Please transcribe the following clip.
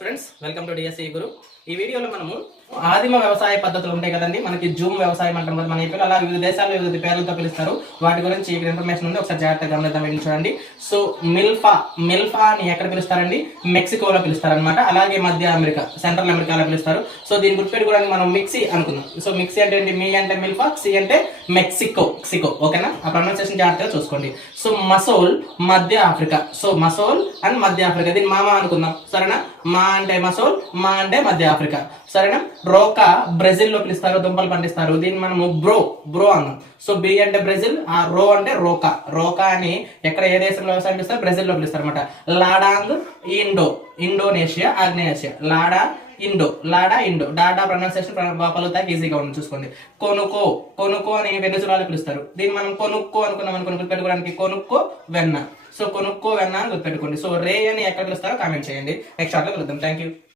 Friends welcome to DSE Guru ఈ వీడియోలో మనము ఆదిమ వ్యవసాయ పద్ధతులు ఉంటాయి కదండి. మనకి జూమ్ వ్యవసాయం అంటాం కదా మన ఇప్పుడు అలా వివిధ దేశాల్లో వివిధ పేర్లతో పిలుస్తారు. వాటి గురించి ఇక్కడ ఇన్ఫర్మేషన్ ఉంది. ఒకసారి జాగ్రత్తగా గమనిద్దాం వెళ్ళి చూడండి. సో మిల్ఫా మిల్ఫా అని ఎక్కడ పిలుస్తారండి? మెక్సికోలో పిలుస్తారనమాట అలాగే మధ్య అమెరికా సెంట్రల్ అమెరికాలో పిలుస్తారు. సో దీని గుర్తుపెట్టుకోవడానికి మనం మిక్సీ అనుకుందాం. సో మిక్సీ అంటే ఏంటి? మీ అంటే మిల్ఫా సి అంటే మెక్సికో. మెక్సికో ఓకేనా? ఆ ప్రొనౌన్సియేషన్ జాగ్రత్తగా చూసుకోండి. సో మసోల్ మధ్య ఆఫ్రికా. సో మసోల్ అండ్ మధ్య ఆఫ్రికా. దీన్ని మామా అనుకుందాం. సరేనా? మా అంటే మసోల్ మా అంటే మధ్య ఆఫ్రికా. సరేనా? రోకా బ్రెజిల్లో పిలుస్తారు దుంపలు పండిస్తారు. దీన్ని మనము బ్రో బ్రో అన్నాం. సో బి అంటే బ్రెజిల్ ఆ రో అంటే రోకా. రోకా అని ఎక్కడ ఏ దేశంలో వ్యవసాయం పిలుస్తారు బ్రెజిల్లో పిలుస్తారు అనమాట లాడాంగ్ ఇండో. ఇండోనేషియా ఆగ్నేయాసియా. లాడా ఇండో. లాడా ఇండో. డాడా ప్రొనౌన్సియేషన్ పలుతాకి ఈజీగా ఉంది చూసుకోండి. కొనుక్కో కొనుక్కో అని వెనుజులాలో పిలుస్తారు. దీన్ని మనం కొనుక్కో అనుకున్నాం అనుకుని గుర్తుపెట్టుకోవడానికి కొనుక్కో వెన్న. సో కొనుక్కో వెన్న గుర్తుపెట్టుకోండి. సో రే అని ఎక్కడ పిలుస్తారో కామెంట్ చేయండి. నెక్స్ట్ షార్ట్లో కలుద్దాం. Thank you